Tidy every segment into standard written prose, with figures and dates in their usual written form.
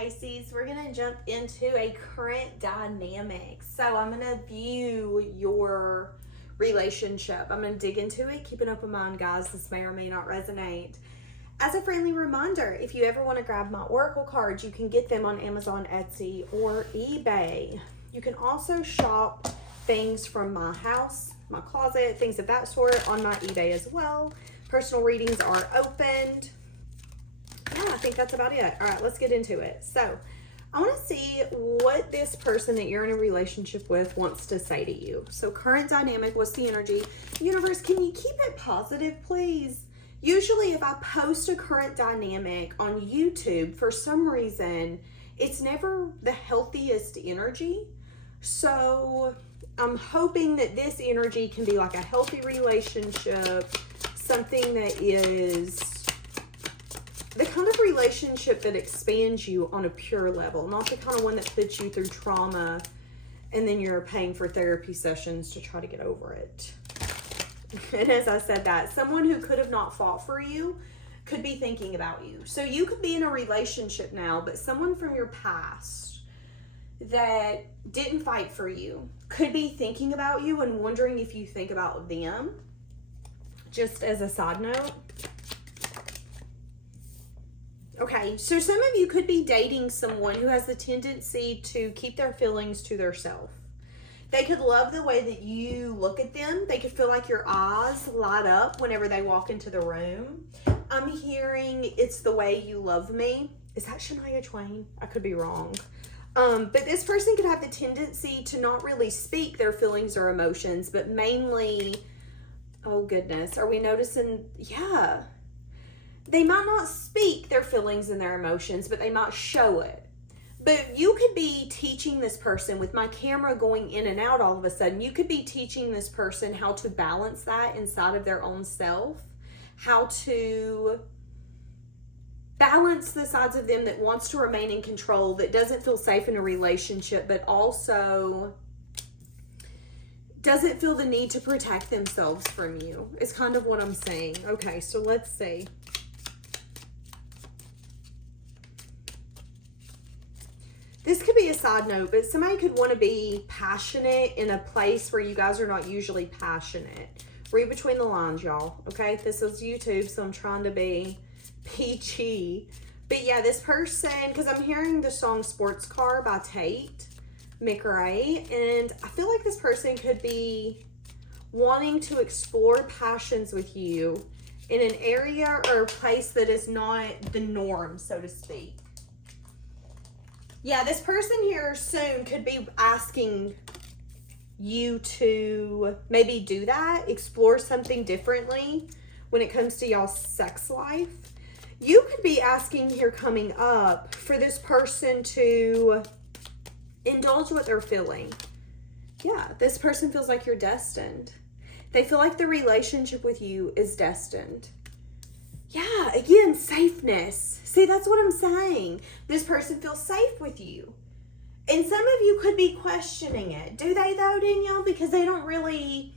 Pisces, we're going to jump into a current dynamic. So I'm going to view your relationship. I'm going to dig into it. Keep an open mind, guys. This may or may not resonate. As a friendly reminder, if you ever want to grab my oracle cards, you can get them on Amazon, Etsy, or eBay. You can also shop things from my house, my closet, things of that sort on my eBay as well. Personal readings are opened. Yeah, I think that's about it. All right, let's get into it. So I want to see what this person that you're in a relationship with wants to say to you. So current dynamic, what's the energy? Universe, can you keep it positive, please? Usually if I post a current dynamic on YouTube, for some reason, it's never the healthiest energy. So I'm hoping that this energy can be like a healthy relationship, something that is the kind of relationship that expands you on a pure level, not the kind of one that puts you through trauma and then you're paying for therapy sessions to try to get over it. And as I said that, someone who could have not fought for you could be thinking about you. So you could be in a relationship now, but someone from your past that didn't fight for you could be thinking about you and wondering if you think about them. Just as a side note. Okay, so some of you could be dating someone who has the tendency to keep their feelings to themselves. They could love the way that you look at them. They could feel like your eyes light up whenever they walk into the room. I'm hearing it's the way you love me. Is that Shania Twain? I could be wrong. But this person could have the tendency to not really speak their feelings or emotions, but mainly, oh goodness, are we noticing? Yeah. They might not speak their feelings and their emotions, but they might show it. But you could be teaching this person with my camera going in and out all of a sudden. You could be teaching this person how to balance that inside of their own self, how to balance the sides of them that wants to remain in control, that doesn't feel safe in a relationship, but also doesn't feel the need to protect themselves from you. It's kind of what I'm saying. Okay, so let's see. This could be a side note, but somebody could want to be passionate in a place where you guys are not usually passionate. Read between the lines, y'all. Okay, this is YouTube, so I'm trying to be PG. But yeah, this person, because I'm hearing the song Sports Car by Tate McRae, and I feel like this person could be wanting to explore passions with you in an area or a place that is not the norm, so to speak. Yeah, this person here soon could be asking you to maybe do that, explore something differently when it comes to y'all's sex life. You could be asking here coming up for this person to indulge what they're feeling. Yeah, this person feels like you're destined. They feel like the relationship with you is destined. Yeah, again, safeness. See, that's what I'm saying. This person feels safe with you. And some of you could be questioning it. Do they though, Danielle? Because they don't really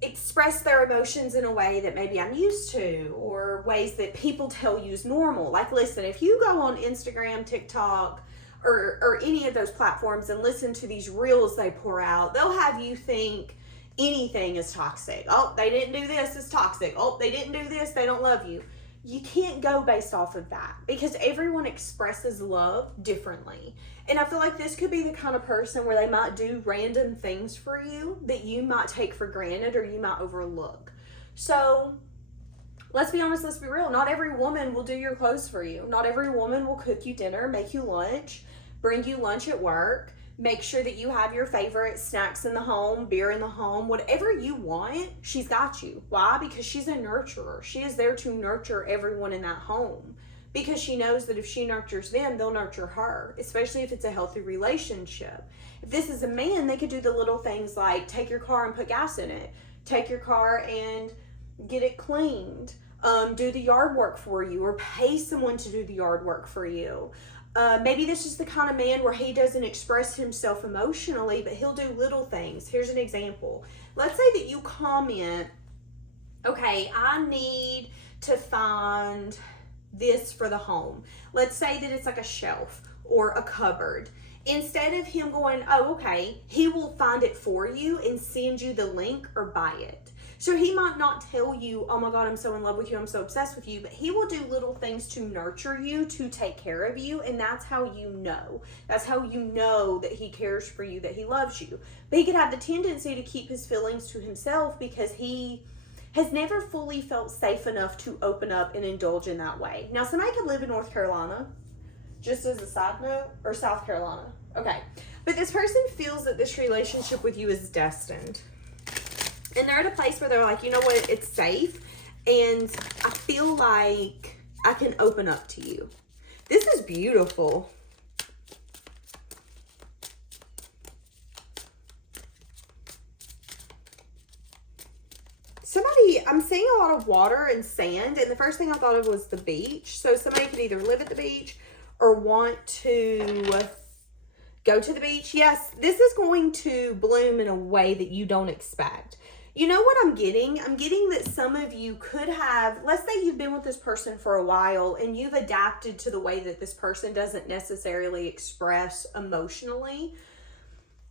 express their emotions in a way that maybe I'm used to, or ways that people tell you is normal. Like, listen, if you go on Instagram, TikTok, or any of those platforms and listen to these reels they pour out, they'll have you think anything is toxic. Oh, they didn't do this, it's toxic. Oh, they didn't do this, they don't love you. You can't go based off of that because everyone expresses love differently. And I feel like this could be the kind of person where they might do random things for you that you might take for granted or you might overlook. So let's be honest, let's be real. Not every woman will do your clothes for you. Not every woman will cook you dinner, make you lunch, bring you lunch at work, make sure that you have your favorite snacks in the home, beer in the home, whatever you want, she's got you. Why? Because she's a nurturer. She is there to nurture everyone in that home because she knows that if she nurtures them, they'll nurture her, especially if it's a healthy relationship. If this is a man, they could do the little things like take your car and put gas in it, take your car and get it cleaned, do the yard work for you, or pay someone to do the yard work for you. Maybe this is the kind of man where he doesn't express himself emotionally, but he'll do little things. Here's an example. Let's say that you comment, okay, I need to find this for the home. Let's say that it's like a shelf or a cupboard. Instead of him going, oh, okay, he will find it for you and send you the link or buy it. So he might not tell you, oh my God, I'm so in love with you, I'm so obsessed with you, but he will do little things to nurture you, to take care of you, and that's how you know. That's how you know that he cares for you, that he loves you. But he could have the tendency to keep his feelings to himself because he has never fully felt safe enough to open up and indulge in that way. Now, somebody could live in North Carolina, just as a side note, or South Carolina. Okay. But this person feels that this relationship with you is destined. And they're at a place where they're like, you know what, it's safe. And I feel like I can open up to you. This is beautiful. I'm seeing a lot of water and sand. And the first thing I thought of was the beach. So somebody could either live at the beach or want to go to the beach. Yes, this is going to bloom in a way that you don't expect. You know what I'm getting? I'm getting that some of you could have, let's say you've been with this person for a while and you've adapted to the way that this person doesn't necessarily express emotionally.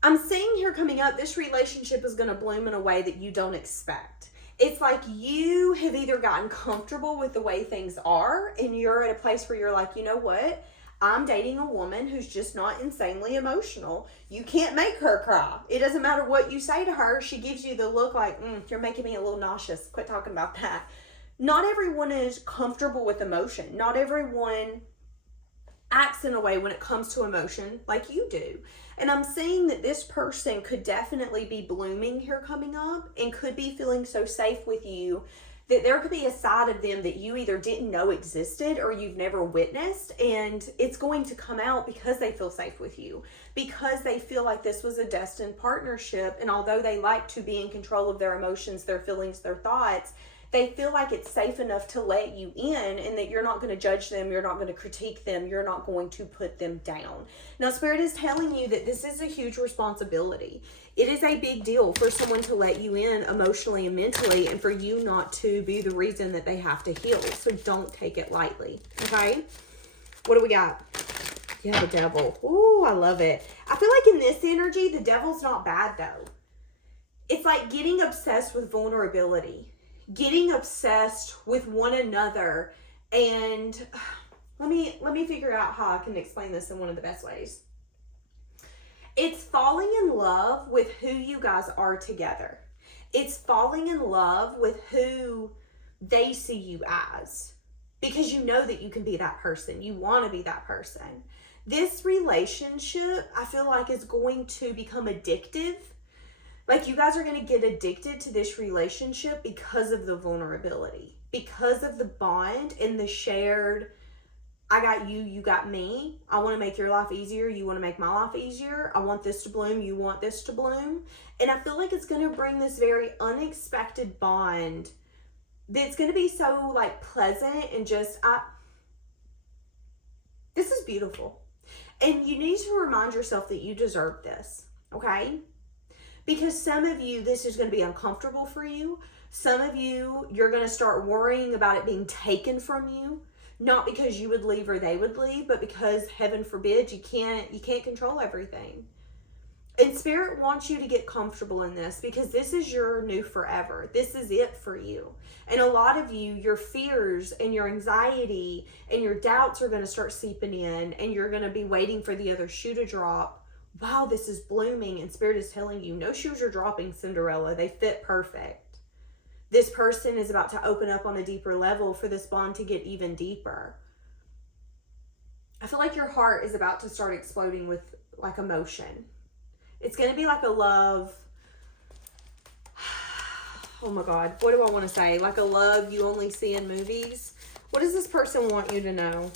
I'm seeing here coming up, this relationship is going to bloom in a way that you don't expect. It's like you have either gotten comfortable with the way things are and you're at a place where you're like, you know what? I'm dating a woman who's just not insanely emotional. You can't make her cry. It doesn't matter what you say to her. She gives you the look like, you're making me a little nauseous. Quit talking about that. Not everyone is comfortable with emotion. Not everyone acts in a way when it comes to emotion like you do. And I'm seeing that this person could definitely be blooming here coming up and could be feeling so safe with you that there could be a side of them that you either didn't know existed or you've never witnessed, and it's going to come out because they feel safe with you, because they feel like this was a destined partnership, and although they like to be in control of their emotions, their feelings, their thoughts, they feel like it's safe enough to let you in and that you're not going to judge them, you're not going to critique them, you're not going to put them down. Now, Spirit is telling you that this is a huge responsibility. It is a big deal for someone to let you in emotionally and mentally and for you not to be the reason that they have to heal. So don't take it lightly, okay? What do we got? Yeah, the devil. Ooh, I love it. I feel like in this energy, the devil's not bad though. It's like getting obsessed with vulnerability. Getting obsessed with one another, and let me figure out how I can explain this in one of the best ways. It's falling in love with who you guys are together. It's falling in love with who they see you as, because you know that you can be that person. You want to be that person. This relationship, I feel like, is going to become addictive. Like, you guys are going to get addicted to this relationship because of the vulnerability, because of the bond and the shared, I got you, you got me. I want to make your life easier. You want to make my life easier. I want this to bloom. You want this to bloom. And I feel like it's going to bring this very unexpected bond that's going to be so like pleasant and just, this is beautiful. And you need to remind yourself that you deserve this, okay? Because some of you, this is going to be uncomfortable for you. Some of you, you're going to start worrying about it being taken from you. Not because you would leave or they would leave, but because, heaven forbid, you can't control everything. And Spirit wants you to get comfortable in this because this is your new forever. This is it for you. And a lot of you, your fears and your anxiety and your doubts are going to start seeping in, and you're going to be waiting for the other shoe to drop. Wow, this is blooming, and Spirit is telling you, no shoes are dropping, Cinderella. They fit perfect. This person is about to open up on a deeper level for this bond to get even deeper. I feel like your heart is about to start exploding with like emotion. It's going to be like a love. Oh my God, what do I want to say? Like a love you only see in movies. What does this person want you to know?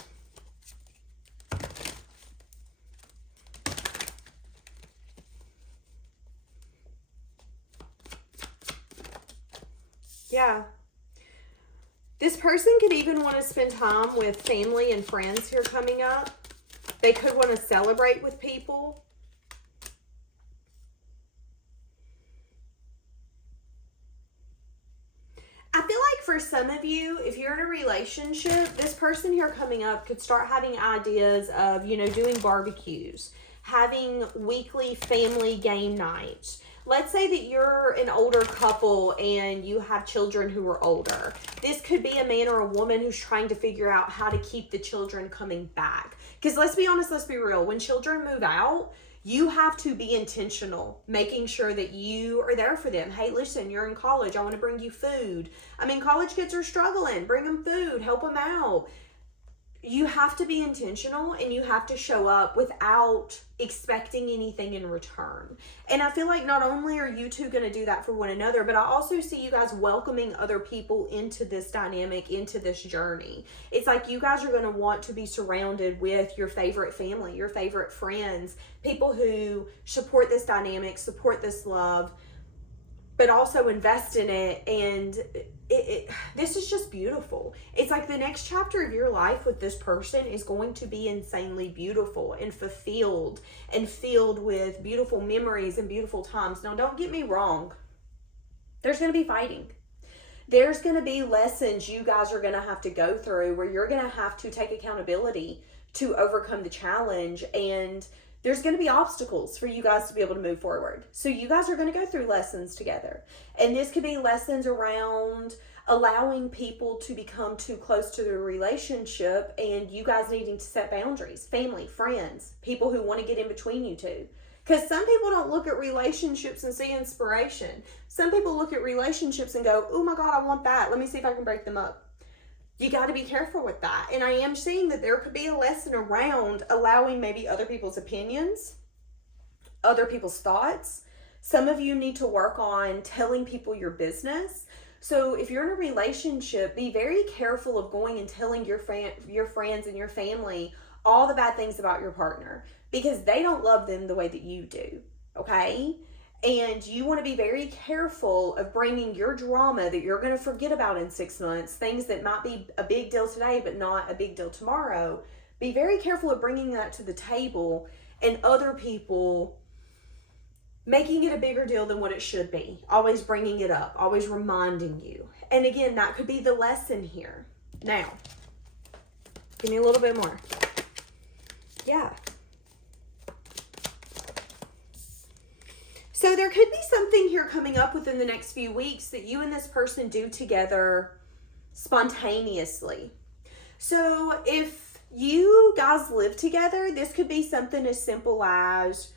Yeah. This person could even want to spend time with family and friends here coming up. They could want to celebrate with people. I feel like for for some of you, if you're in a relationship, this person here coming up could start having ideas of, you know, doing barbecues, having weekly family game nights. Let's say that you're an older couple and you have children who are older. This could be a man or a woman who's trying to figure out how to keep the children coming back. Because let's be honest, let's be real. When children move out, you have to be intentional, making sure that you are there for them. Hey, listen, you're in college. I want to bring you food. I mean, college kids are struggling. Bring them food. Help them out. You have to be intentional and you have to show up without expecting anything in return. And I feel like not only are you two going to do that for one another, but I also see you guys welcoming other people into this dynamic, into this journey. It's like you guys are going to want to be surrounded with your favorite family, your favorite friends, people who support this dynamic, support this love, but also invest in it. And this is just beautiful. It's like the next chapter of your life with this person is going to be insanely beautiful and fulfilled and filled with beautiful memories and beautiful times. Now, don't get me wrong. There's going to be fighting. There's going to be lessons you guys are going to have to go through where you're going to have to take accountability to overcome the challenge, and there's going to be obstacles for you guys to be able to move forward. So you guys are going to go through lessons together. And this could be lessons around allowing people to become too close to the relationship and you guys needing to set boundaries. Family, friends, people who want to get in between you two. Because some people don't look at relationships and see inspiration. Some people look at relationships and go, oh my God, I want that. Let me see if I can break them up. You got to be careful with that. And I am seeing that there could be a lesson around allowing maybe other people's opinions, other people's thoughts. Some of you need to work on telling people your business. So if you're in a relationship, be very careful of going and telling your friends and your family all the bad things about your partner, because they don't love them the way that you do, okay? And you want to be very careful of bringing your drama that you're going to forget about in 6 months, things that might be a big deal today but not a big deal tomorrow. Be very careful of bringing that to the table and other people making it a bigger deal than what it should be. Always bringing it up, always reminding you. And again, that could be the lesson here. Now, give me a little bit more. Yeah. So there could be something here coming up within the next few weeks that you and this person do together spontaneously. So if you guys live together, this could be something as simple as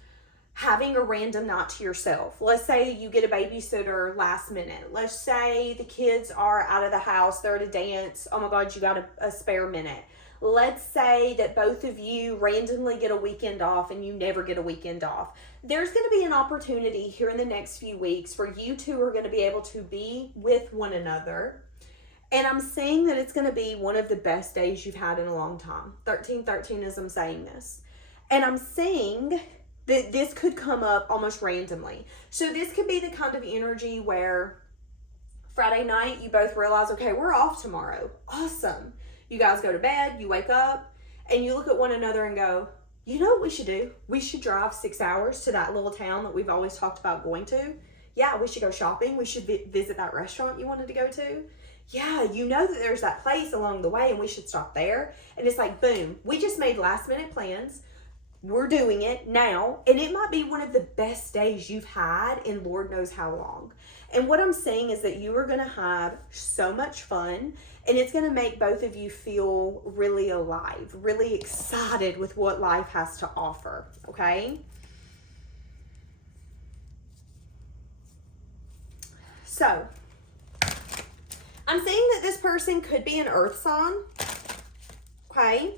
having a random night to yourself. Let's say you get a babysitter last minute. Let's say the kids are out of the house, they're at a dance. Oh my God, you got a spare minute. Let's say that both of you randomly get a weekend off and you never get a weekend off. There's going to be an opportunity here in the next few weeks where you two are going to be able to be with one another. And I'm saying that it's going to be one of the best days you've had in a long time. 1313 as I'm saying this. And I'm saying that this could come up almost randomly. So this could be the kind of energy where Friday night you both realize, okay, we're off tomorrow. Awesome. You guys go to bed, you wake up, and you look at one another and go, you know what we should do? We should drive 6 hours to that little town that we've always talked about going to. Yeah, we should go shopping. We should visit that restaurant you wanted to go to. Yeah, you know that there's that place along the way and we should stop there. And it's like, boom, we just made last minute plans. We're doing it now. And it might be one of the best days you've had in Lord knows how long. And what I'm saying is that you are going to have so much fun, and it's going to make both of you feel really alive, really excited with what life has to offer, okay? So, I'm saying that this person could be an earth sign, okay?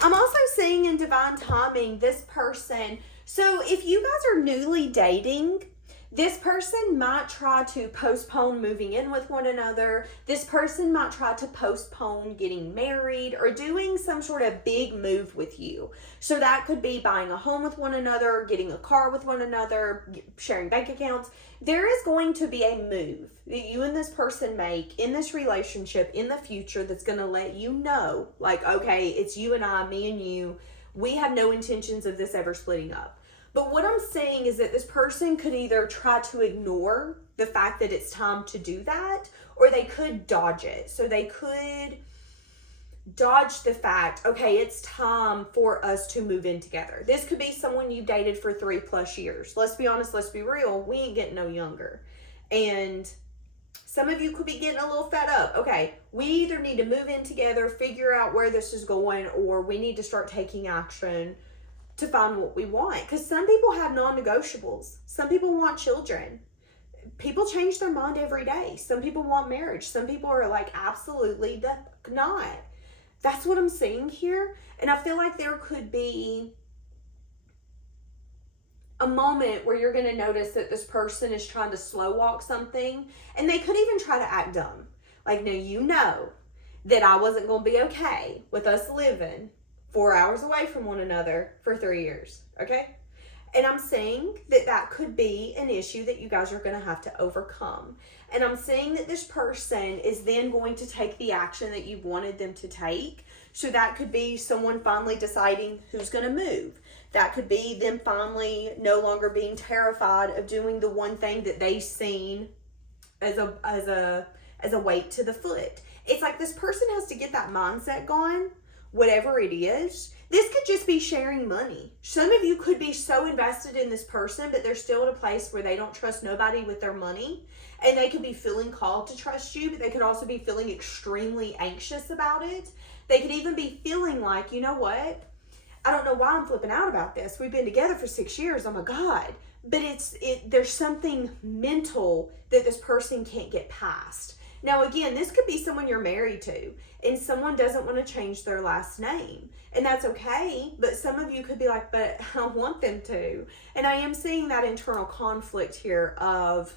I'm also seeing in divine timing, this person, so if you guys are newly dating, this person might try to postpone moving in with one another. This person might try to postpone getting married or doing some sort of big move with you. So that could be buying a home with one another, getting a car with one another, sharing bank accounts. There is going to be a move that you and this person make in this relationship in the future that's going to let you know, like, okay, it's you and I, me and you. We have no intentions of this ever splitting up. But what I'm saying is that this person could either try to ignore the fact that it's time to do that, or they could dodge it. So they could dodge the fact, okay, it's time for us to move in together. This could be someone you dated for 3+ years. Let's be honest, let's be real. We ain't getting no younger. And some of you could be getting a little fed up. Okay, we either need to move in together, figure out where this is going, or we need to start taking action to find what we want. Because some people have non-negotiables. Some people want children. People change their mind every day. Some people want marriage. Some people are like, absolutely not. That's what I'm seeing here. And I feel like there could be a moment where you're going to notice that this person is trying to slow walk something, and they could even try to act dumb. Like, now you know that I wasn't going to be okay with us living 4 hours away from one another for 3 years, okay? And I'm saying that that could be an issue that you guys are going to have to overcome. And I'm saying that this person is then going to take the action that you wanted them to take. So that could be someone finally deciding who's going to move. That could be them finally no longer being terrified of doing the one thing that they've seen as a weight to the foot. It's like this person has to get that mindset going, whatever it is. This could just be sharing money. Some of you could be so invested in this person, but they're still at a place where they don't trust nobody with their money. And they could be feeling called to trust you, but they could also be feeling extremely anxious about it. They could even be feeling like, you know what? I don't know why I'm flipping out about this. We've been together for 6 years. Oh my God. But there's something mental that this person can't get past. Now, again, this could be someone you're married to, and someone doesn't want to change their last name. And that's okay, but some of you could be like, but I want them to. And I am seeing that internal conflict here of,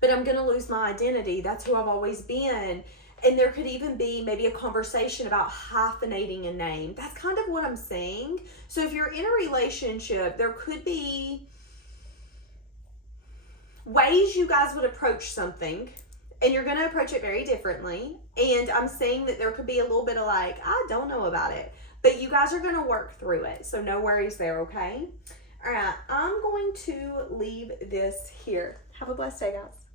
but I'm going to lose my identity. That's who I've always been. And there could even be maybe a conversation about hyphenating a name. That's kind of what I'm saying. So if you're in a relationship, there could be ways you guys would approach something, and you're going to approach it very differently. And I'm saying that there could be a little bit of like, I don't know about it, but you guys are going to work through it. So no worries there, okay? All right, I'm going to leave this here. Have a blessed day, guys.